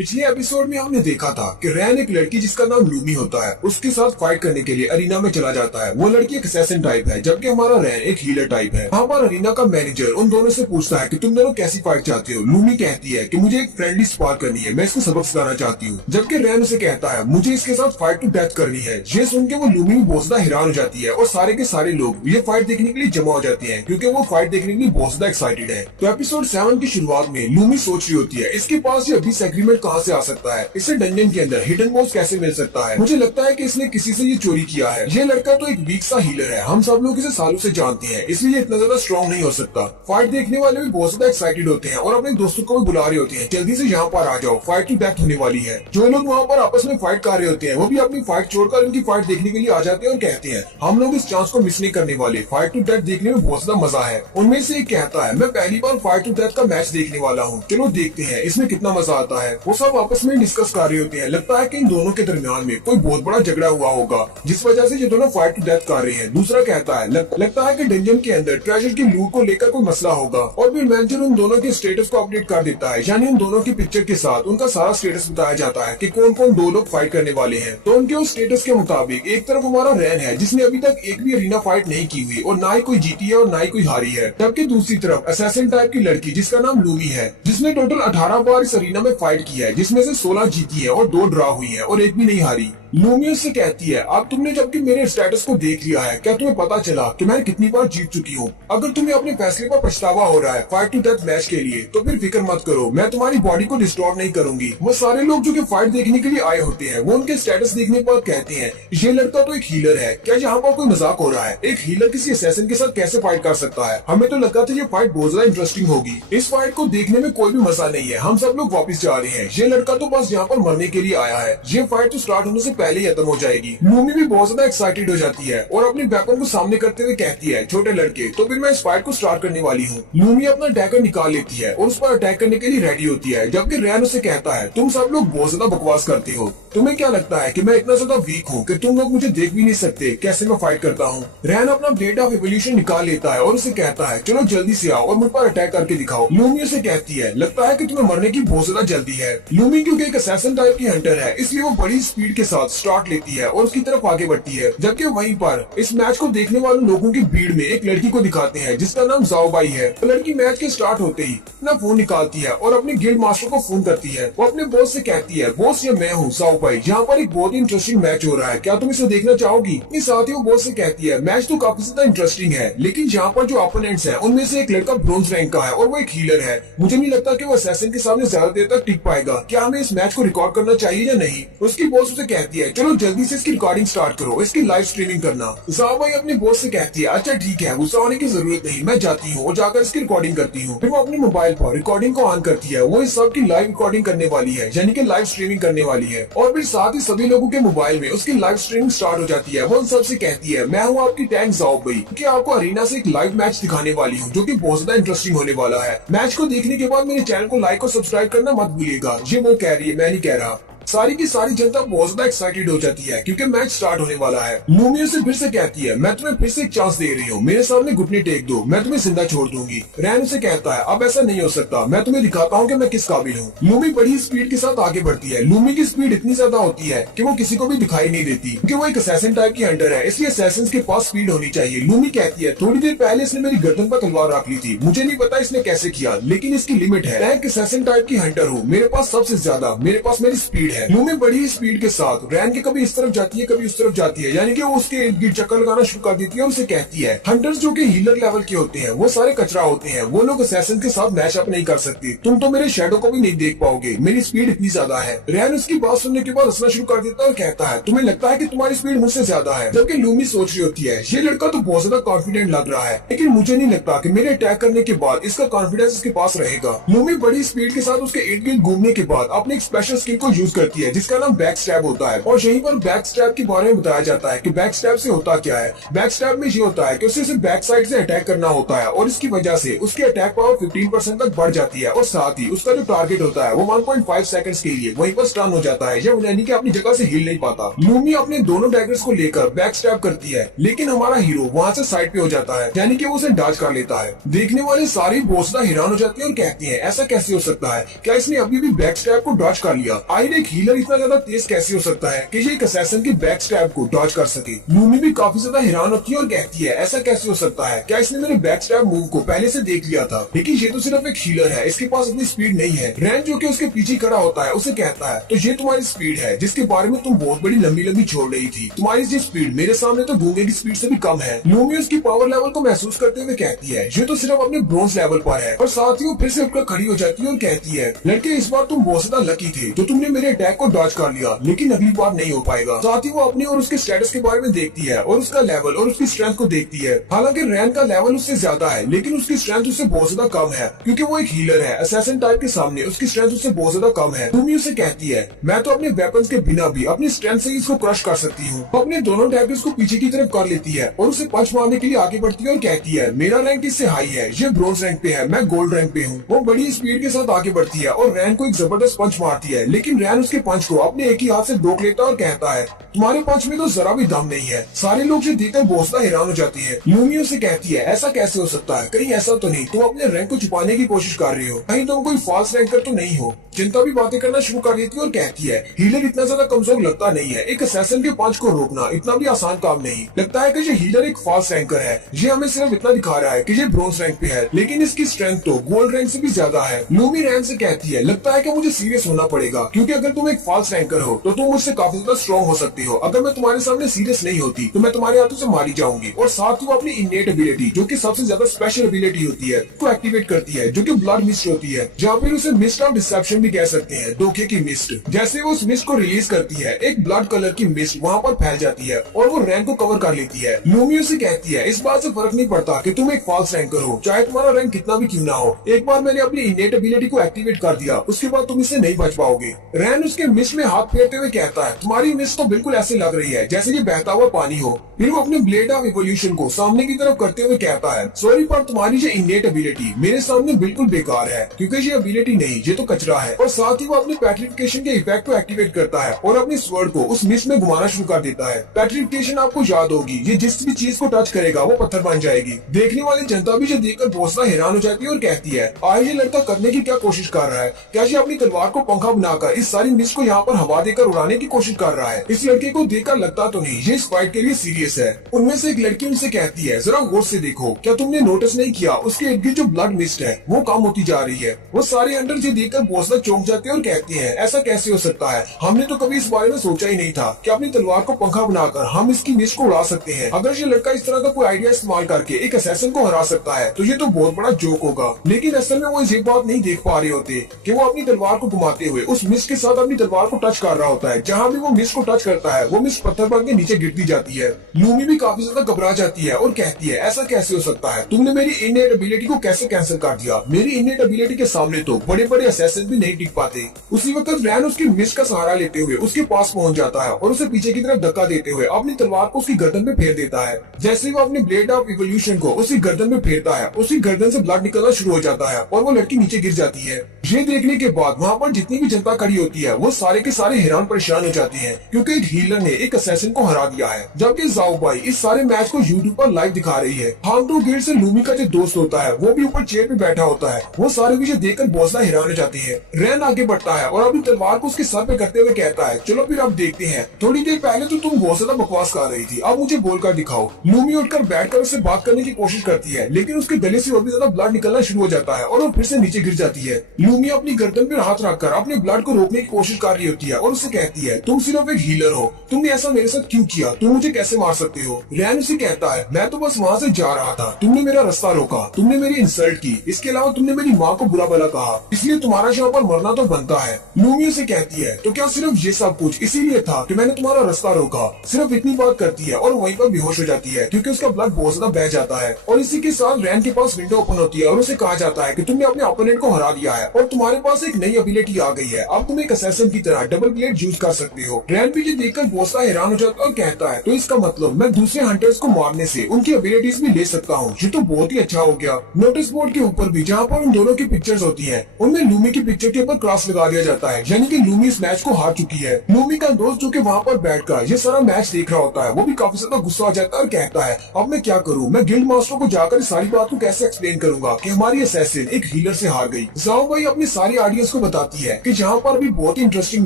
पिछले एपिसोड में हमने देखा था कि रैन एक लड़की जिसका नाम लूमी होता है उसके साथ फाइट करने के लिए अरीना में चला जाता है। वो लड़की एक असैसिन टाइप है जबकि हमारा रैन एक हीलर टाइप है। वहाँ पर अरीना का मैनेजर उन दोनों से पूछता है कि तुम दोनों कैसी फाइट चाहते हो। लूमी कहती है कि मुझे एक फ्रेंडली स्पार करनी है, मैं इसको सबक सिखाना चाहती हूँ, जबकि रैन उसे कहता है मुझे इसके साथ फाइट टू डेथ करनी है। ये सुन के वो लूमी भी बहुत ज्यादा हैरान हो जाती है और सारे के सारे लोग ये फाइट देखने के लिए जमा हो जाते हैं क्योंकि वो फाइट देखने के लिए बहुत ज्यादा एक्साइटेड है। तो एपिसोड 7 की शुरुआत में लूमी सोच रही होती है इसके पास ये अभी एग्रीमेंट कहाँ से आ सकता है, इसे डंजन के अंदर हिडन बॉस कैसे मिल सकता है। मुझे लगता है कि इसने किसी से ये चोरी किया है। ये लड़का तो एक वीक सा हीलर है, हम सब लोग इसे सालों से जानते हैं, इसलिए इतना ज्यादा स्ट्रॉन्ग नहीं हो सकता। फाइट देखने वाले भी बहुत ज्यादा एक्साइटेड होते हैं और अपने दोस्तों को भी बुला रहे होते हैं, जल्दी से यहाँ पर आ जाओ, फाइट टू डेथ होने वाली है। जो लोग वहाँ पर आपस में फाइट कर रहे होते हैं वो भी अपनी फाइट छोड़कर इनकी फाइट देखने के लिए आ जाते हैं और कहते हैं हम लोग इस चांस को मिस नहीं करने वाले, फाइट टू डेथ देखने में बहुत ज्यादा मजा है। उनमें से एक कहता है मैं पहली बार फाइट टू डेथ का मैच देखने वाला हूँ, चलो देखते हैं इसमें कितना मजा आता है। वो सब आपस में डिस्कस कर रहे होते हैं। लगता है कि इन दोनों के दरमियान में कोई बहुत बड़ा झगड़ा हुआ होगा जिस वजह से ये दोनों फाइट टू डेथ कर रहे हैं। दूसरा कहता है लगता है कि डंजन के अंदर ट्रेजर की लूट को लेकर कोई मसला होगा और फिर मैनेजर उन दोनों के स्टेटस को अपडेट कर देता है, यानी उन दोनों की पिक्चर के साथ उनका सारा स्टेटस बताया जाता है कि कौन कौन दो लोग फाइट करने वाले हैं। तो उनके उस स्टेटस के मुताबिक एक तरफ हमारा रैन है जिसने अभी तक एक भी अरीना फाइट नहीं की हुई और ना ही कोई जीती है और ना ही कोई हारी है, जबकि दूसरी तरफ असैसिन टाइप की लड़की जिसका नाम लूमी है जिसने टोटल 18 बार इस अरीना में फाइट की है, जिसमें से 16 जीती है और 2 ड्रा हुई है और एक भी नहीं हारी। लूमी उससे कहती है अब तुमने जबकि मेरे स्टेटस को देख लिया है, क्या तुम्हें पता चला कि मैं कितनी बार जीत चुकी हूँ? अगर तुम्हें अपने फैसले पर पछतावा हो रहा है फाइट टू डेथ मैच के लिए तो फिर फिक्र मत करो, मैं तुम्हारी बॉडी को डिस्टॉर्ब नहीं करूंगी। वो सारे लोग जो कि फाइट देखने के लिए आए होते हैं वो उनके स्टेटस देखने पर कहते हैं ये लड़का तो एक हीलर है, क्या यहाँ पर कोई मजाक हो रहा है? एक हीलर किसी असैसिन के साथ कैसे फाइट कर सकता है? हमें तो लगा था ये फाइट बहुत ज्यादा इंटरेस्टिंग होगी। इस फाइट को देखने में कोई भी मजा नहीं है, हम सब लोग वापस जा रहे हैं। ये लड़का तो बस यहाँ पर मरने के लिए आया है। ये फाइट तो स्टार्ट होने से पहले ही खत्म हो जाएगी। लूमी भी बहुत ज्यादा एक्साइटेड हो जाती है और अपने वेपन को सामने करते हुए कहती है छोटे लड़के तो फिर मैं इस फाइट को स्टार्ट करने वाली हूँ। लूमी अपना डैगर निकाल लेती है और उस पर अटैक करने के लिए रेडी होती है, जबकि रैन उसे कहता है तुम सब लोग बहुत ज्यादा बकवास करते हो, तुम्हें क्या लगता है कि मैं इतना ज्यादा वीक हूँ कि तुम लोग मुझे देख भी नहीं सकते कैसे मैं फाइट करता हूँ? रैन अपना ब्लेड ऑफ एवोल्यूशन निकाल लेता है और उसे कहता है चलो जल्दी से आओ और मुझ पर अटैक करके दिखाओ। लूमी उसे कहती है लगता है कि तुम्हें मरने की बहुत ज्यादा जल्दी है। लूमी क्योंकि एक असैसिन टाइप की हंटर है इसलिए वो बड़ी स्पीड के साथ स्टार्ट लेती है और उसकी तरफ आगे बढ़ती है, जबकि वहीं पर इस मैच को देखने वाले लोगों की भीड़ में एक लड़की को दिखाते हैं जिसका नाम जाओबाई है। लड़की मैच के स्टार्ट होते ही अपना फोन निकालती है और अपने गिल्ड मास्टर को फोन करती है। वो अपने बॉस से कहती है बॉस ये मैं हूँ जाओबाई, यहाँ पर एक बहुत ही इंटरेस्टिंग मैच हो रहा है, क्या तुम इसे देखना चाहोगी? इस साथ ही वो बॉस से कहती है मैच तो काफी ज्यादा इंटरेस्टिंग है लेकिन यहाँ पर जो ओपोनेंट्स हैं उनमें से एक लड़का ब्रोंज रैंक का है और वो एक हीलर है। मुझे नहीं लगता कि वो असैसिन के सामने ज्यादा देर तक टिक पाएगा, क्या हमें इस मैच को रिकॉर्ड करना चाहिए या नहीं? उसकी बॉस उसे कहती है चलो जल्दी से इसकी रिकॉर्डिंग स्टार्ट करो, इसकी लाइव स्ट्रीमिंग करना। जाओबाई अपने बॉस से कहती है अच्छा ठीक है, गुस्सा होने की जरूरत नहीं, मैं जाती हूँ और जाकर इसकी रिकॉर्डिंग करती हूँ। फिर वो अपने मोबाइल पर रिकॉर्डिंग को ऑन करती है, वो इस सब की लाइव रिकॉर्डिंग करने वाली है, यानी कि लाइव स्ट्रीमिंग करने वाली है। और फिर साथ ही सभी लोगों के मोबाइल में उसकी लाइव स्ट्रीमिंग स्टार्ट हो जाती है। वो उन सबसे कहती है मैं हूँ आपकी टैंक जाओबाई, कि आपको अरीना से एक लाइव मैच दिखाने वाली हूँ जो कि बहुत ज्यादा इंटरेस्टिंग होने वाला है। मैच को देखने के बाद मेरे चैनल को लाइक और सब्सक्राइब करना मत भूलिएगा। ये वो कह रही है, मैं नहीं कह रहा। सारी की सारी जनता बहुत ज्यादा एक्साइटेड हो जाती है क्योंकि मैच स्टार्ट होने वाला है। लूमी उसे फिर से कहती है मैं तुम्हें फिर से एक चांस दे रही हूँ, मेरे सामने घुटने टेक दो, मैं तुम्हें जिंदा छोड़ दूंगी। रैन उसे कहता है अब ऐसा नहीं हो सकता, मैं तुम्हें दिखाता हूँ कि मैं किस काबिल हूँ। लूमी बड़ी स्पीड के साथ आगे बढ़ती है। लूमी की स्पीड इतनी ज्यादा होती है कि वो किसी को भी दिखाई नहीं देती क्योंकि वो एक असैसिन टाइप की हंटर है, इसलिए असैसिन के पास स्पीड होनी चाहिए। लूमी कहती है थोड़ी देर पहले इसने मेरी गर्दन पर तलवार रख ली थी, मुझे नहीं पता इसने कैसे किया लेकिन इसकी लिमिट है। मैं एक असैसिन टाइप की हंटर हूँ, मेरे पास सबसे ज्यादा मेरे पास मेरी स्पीड है। लूमी बड़ी स्पीड के साथ रैन के कभी इस तरफ जाती है कभी उस तरफ जाती है, यानी कि वो उसके इर्द गिर्द चक्कर लगाना शुरू कर देती है और उसे कहती है हंटर्स जो कि हीलर लेवल के होते हैं वो सारे कचरा होते हैं, वो लोग असैसिन के साथ मैच अप नहीं कर सकते, तुम तो मेरे शैडो को भी नहीं देख पाओगे, मेरी स्पीड इतनी ज्यादा है। रैन उसकी बात सुनने के बाद हंसना शुरू कर देता है और कहता है तुम्हें लगता है कि तुम्हारी स्पीड मुझसे ज्यादा है, जबकि लूमी सोच रही होती है ये लड़का तो बहुत ज्यादा कॉन्फिडेंट लग रहा है लेकिन मुझे नहीं लगता कि मेरे अटैक करने के बाद इसका कॉन्फिडेंस इसके पास रहेगा। लूमी बड़ी स्पीड के साथ उसके इर्द गिर्द घूमने के बाद अपने एक स्पेशल स्किल को यूज करती है जिसका नाम बैक स्टैब होता है। और यहीं पर बैक स्टैब के बारे में बताया जाता है कि बैक स्टैब से होता क्या है। बैक स्टैब में ये होता है कि उसे सिर्फ बैक साइड से अटैक करना होता है और इसकी वजह से उसकी अटैक पावर 15% तक बढ़ जाती है और साथ ही उसका जो टारगेट होता है वो 1.5 सेकंड्स के लिए वहीं पर स्टन हो जाता है, यानी कि अपनी जगह से हिल नहीं पाता। लूमी अपने दोनों डैगर्स को लेकर बैक स्टैब करती है, लेकिन हमारा हीरो वहाँ से साइड पे हो जाता है, यानी कि वो उसे डॉज कर लेता है। देखने वाले सारी बोसदा हैरान हो जाती है और कहती है ऐसा कैसे हो सकता है, क्या इसने अभी भी बैक स्टैब को डॉज कर लिया? आखिर एक हीलर इतना ज्यादा तेज कैसे हो सकता है कि ये एक असैसिन की बैक स्टैब को डॉज कर सके? लूमी भी काफी ज्यादा हैरान होती है और कहती है ऐसा कैसे हो सकता है, क्या इसने मेरे बैक स्टैब मूव को पहले से देख लिया था? लेकिन ये तो सिर्फ एक हीलर है, इसके पास इतनी स्पीड नहीं है। रैन जो कि उसके पीछे खड़ा होता है उसे कहता है तो ये तुम्हारी स्पीड है जिसके बारे में तुम बहुत बड़ी लंबी लंबी छोड़ रही थी, तुम्हारी ये स्पीड मेरे सामने तो गूंगे की स्पीड से भी कम है। लूमी उसकी पावर लेवल को महसूस करते हुए कहती है ये तो सिर्फ अपने ब्रोंज लेवल पर है, और साथ ही वो फिर से उठकर खड़ी हो जाती है और कहती है लड़के इस बार तुम बहुत ज्यादा लकी थे जो तुमने मेरे अटैक को डॉज कर लिया, लेकिन अगली बार नहीं हो पाएगा। साथ ही वो अपने और उसके स्टेटस के बारे में देखती है और उसका लेवल और उसकी स्ट्रेंथ को देखती है। हालांकि रैन का लेवल उससे ज्यादा है लेकिन उसकी स्ट्रेंथ उससे बहुत ज्यादा कम है, क्योंकि वो एक हीलर है। असैसिन टाइप के सामने उसकी स्ट्रेंथ उससे बहुत ज्यादा कम है। लूमी उसे कहती है मैं तो अपने वेपन्स के बिना भी अपनी स्ट्रेंथ से इसको क्रश कर सकती हूँ। वो अपने दोनों डैगर्स को पीछे की तरफ कर लेती है और उसे पंच मारने के लिए आगे बढ़ती है और कहती है मेरा रैंक इससे हाई है, ये ब्रोंज रैंक पे है, मैं गोल्ड रैंक पे हूँ। वो बड़ी स्पीड के साथ आगे बढ़ती है और रैन को एक जबरदस्त पंच मारती है, लेकिन रैन उसके पंच को अपने एक ही हाथ से रोक लेता है और कहता है तुम्हारे पंच में तो जरा भी दम नहीं है। सारे लोग जो देखकर बोसदा हैरान हो जाती है। लूमी उसे कहती है ऐसा कैसे हो सकता है, कहीं ऐसा तो नहीं तुम अपने रैंक को छुपाने की कोशिश कर रही हो, कहीं तुम कोई फॉल्स रैंकर तो नहीं हो? चिंता भी बातें करना शुरू कर देती है और कहती है हीलर इतना ज्यादा कमजोर लगता नहीं है, एक असैसिन के पंच को रोकना इतना भी आसान काम नहीं। लगता है कि ये हीलर एक फॉल्स रैंकर है, ये हमें सिर्फ इतना दिखा रहा है कि ये ब्रोंज रैंक पे है, लेकिन इसकी स्ट्रेंथ तो गोल्ड रैंक से भी ज्यादा है। लूमी रैन से कहती है लगता है कि मुझे सीरियस होना पड़ेगा, क्योंकि अगर तुम एक फॉल्स रैंकर हो तो तुम मुझसे काफी ज्यादा स्ट्रॉन्ग हो सकती हो। अगर मैं तुम्हारे सामने सीरियस नहीं होती तो मैं तुम्हारे हाथों से मारी जाऊंगी। और साथ ही वो अपनी इनेट एबिलिटी जो कि सबसे ज्यादा स्पेशल एबिलिटी होती है को एक्टिवेट करती है, जो कि ब्लड मिस्ट होती है, या फिर उसे मिस्ट ऑफ डिसेप्शन भी कह सकते हैं, धोखे की मिस्ट। जैसे वो उस मिस्ट को रिलीज करती है एक ब्लड कलर की मिस्ट वहाँ पर फैल जाती है और वो रैंक को कवर कर लेती है। लूमी उसे कहती है इस बात से फर्क नहीं पड़ता कि तुम एक फॉल्स रैंकर हो, चाहे तुम्हारा रैंक कितना भी क्यों ना हो, एक बार मैंने अपनी इनेट एबिलिटी को एक्टिवेट कर दिया उसके बाद तुम इससे नहीं बच पाओगे। रैन उसके मिस्ट में हाथ फेरते हुए कहता है तुम्हारी मिस्ट तो बिल्कुल ऐसे लग रही है जैसे ये बहता हुआ पानी हो। फिर वो अपने ब्लेड ऑफ इवोल्यूशन को सामने की तरफ करते हुए कहता है सॉरी पर तुम्हारी ये इनेट एबिलिटी मेरे सामने बिल्कुल बेकार है, क्योंकि ये एबिलिटी नहीं ये तो कचरा है। और साथ ही वो अपने पेट्रिफिकेशन के इफेक्ट को एक्टिवेट करता है और अपनी स्वर्ड को उस मिस्ट में घुमाना शुरू कर देता है। पेट्रिफिकेशन आपको याद होगी, ये जिस भी चीज को टच करेगा वो पत्थर बन जाएगी। देखने वाली जनता भी ये देखकर बहुत ज्यादा हैरान हो जाती है और कहती है आज ये लड़का करने की क्या कोशिश कर रहा है, क्या ये अपनी तलवार को पंखा बनाकर इस सारी मिस्ट को यहाँ पर हवा देकर उड़ाने की कोशिश कर रहा है? इस लड़के को देखकर लगता तो नहीं ये इस फाइट के लिए सीरियस है। उनमें से एक लड़की उनसे कहती है जरा गौर से देखो, क्या तुमने नोटिस नहीं किया उसके इर्द गिर्द जो ब्लड मिस्ट है वो कम होती जा रही है? वो सारे अंडर जो देखकर बहुत ज्यादा चौंक जाते हैं और कहते हैं ऐसा कैसे हो सकता है, हमने तो कभी इस बारे में सोचा ही नहीं था कि अपनी तलवार को पंखा बनाकर हम इसकी मिस्ट को उड़ा सकते हैं। अगर ये लड़का इस तरह का कोई आइडिया इस्तेमाल करके एक असैसिन को हरा सकता है तो ये तो बहुत बड़ा जोक होगा। लेकिन असल में वो ये बात नहीं देख पा रहे होते कि वो अपनी तलवार को घुमाते हुए उस मिस्ट के साथ अपनी तलवार को टच कर रहा होता है। जहाँ भी वो मिस्ट को टच करता है वो मिस्ट पत्थर बन के नीचे गिरती जाती है। लूमी भी काफी ज्यादा घबरा जाती है और कहती है ऐसा कैसे हो सकता है, तुमने मेरी इनेट एबिलिटी को कैसे कैंसिल कर दिया? मेरी इनेट एबिलिटी के सामने तो बड़े बड़े असैसिन भी नहीं टिक पाते। उसी वक्त रैन उसकी मिस्ट का सहारा लेते हुए उसके पास पहुंच जाता है और उसे पीछे की तरफ धक्का देते हुए अपनी तलवार को उसकी गर्दन में फेर देता है। जैसे ही वो अपने ब्लेड ऑफ इवोल्यूशन को उसकी गर्दन में फेरता है उसकी गर्दन से ब्लड निकलना शुरू हो जाता है और वो लड़की नीचे गिर जाती है। ये देखने के बाद वहाँ पर जितनी भी जनता खड़ी होती है वो सारे के सारे हैरान परेशान हो जाते हैं, क्योंकि एक हीलर ने एक असैसिन को हरा दिया है, जबकि जाओ भाई इस सारे मैच को यूट्यूब पर लाइव दिखा रही है। हांगटो गेट से लूमी का जो दोस्त होता है वो भी ऊपर चेयर पे बैठा होता है। वो सारे भी देखकर बहुत ज्यादा हैरान हो जाते हैं। रैन आगे बढ़ता है और अपनी तलवार को उसके सर पे करते हुए कहता है चलो फिर अब देखते हैं, थोड़ी देर पहले तो तुम बहुत ज्यादा बकवास कर रही थी, अब मुझे बोलकर दिखाओ। लूमी उठकर बैठकर उससे बात करने की कोशिश करती है, लेकिन उसके गले से और भी ज्यादा ब्लड निकलना शुरू हो जाता है और वो फिर से नीचे गिर जाती है। लूमी अपनी गर्दन पर हाथ रखकर अपने ब्लड को रोकने की कोशिश कर रही होती है और उससे कहती है तुम सिर्फ एक हीलर हो, तुमने ऐसा मेरे साथ क्यों किया, तुम मुझे कैसे मार सकते हो? रैन उसे कहता है मैं तो बस वहाँ से जा रहा था, तुमने मेरा रास्ता रोका, तुमने मेरी इंसल्ट की, इसके अलावा तुमने मेरी माँ को बुरा भला कहा, इसलिए तुम्हारा यहाँ पर मरना तो बनता है। लूमी उसे कहती है तो क्या सिर्फ ये सब कुछ इसीलिए था कि मैंने तुम्हारा रास्ता रोका? सिर्फ इतनी बात करती है और वहीं पर बेहोश हो जाती है, क्योंकि उसका ब्लड बहुत ज्यादा बह जाता है। और इसी के साथ रैन के पास विंडो ओपन होती है और उसे कहा जाता है कि तुमने अपने ओपोनेंट को हरा दिया है और तुम्हारे पास एक नई एबिलिटी आ गई है, अब तुम एक असैसिन की तरह डबल ब्लेड यूज कर सकते हो। रैन भी ये देखकर बहुत सा हैरान हो जाता है और कहता है तो इसका मतलब मैं दूसरे हंटर्स को मारने से उनकी एबिलिटीज भी ले सकता हूँ। ये तो बहुत ही अच्छा हो गया। नोटिस बोर्ड के ऊपर भी जहाँ पर उन दोनों की पिक्चर्स होती है उनमें लूमी की पिक्चर के ऊपर क्रॉस लगा दिया जाता है, यानी कि लूमी इस मैच को हार चुकी है। लूमी का दोस्त जो कि वहाँ पर बैठकर ये सारा मैच देख रहा होता है वो भी काफी ज्यादा गुस्सा आ जाता है और कहता है अब मैं क्या करूँ, मैं गिल्ड मास्टर को जाकर सारी बात को कैसे एक्सप्लेन करूंगा कि हमारी असैसिन एक हीलर से हार गई। जाओ भाई अपनी सारी ऑडियंस को बताती है कि जहाँ पर भी बहुत ही इंटरेस्टिंग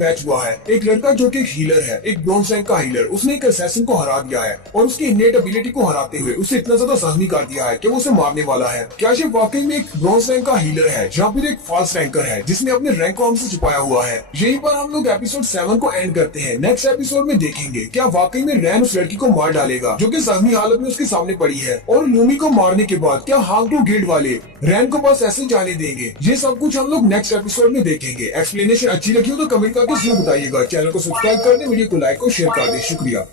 मैच हुआ है, एक लड़का जो कि एक हीलर है, एक ब्रॉन्ज रैंक का हीलर, उसने एक असैसिन को हरा दिया है और उसकी इनेट एबिलिटी को हराते हुए उसे इतना ज्यादा जख्मी कर दिया है कि वो उसे मारने वाला है। क्या ये वाकई में एक ब्रॉन्ज रैंक का हीलर है या फिर एक फॉल्स रैंकर है जिसने अपने रैंक को हमसे छुपाया हुआ है? यहीं पर हम लोग एपिसोड 7 को एंड करते हैं। नेक्स्ट एपिसोड में देखेंगे क्या वाकई में रैन उस लड़की को मार डालेगा जो कि जख्मी हालत में उसके सामने पड़ी है, और लूमी को मारने के बाद क्या हांगटू गिल्ड वाले रैन को बस ऐसे जाने देंगे? ये सब कुछ हम लोग नेक्स्ट एपिसोड में देखेंगे। एक्सप्लेनेशन अच्छी लगी हो तो कमेंट करके जरूर बताइएगा। चैनल को सब्सक्राइब कर दे, वीडियो को लाइक और शेयर कर दे। शुक्रिया।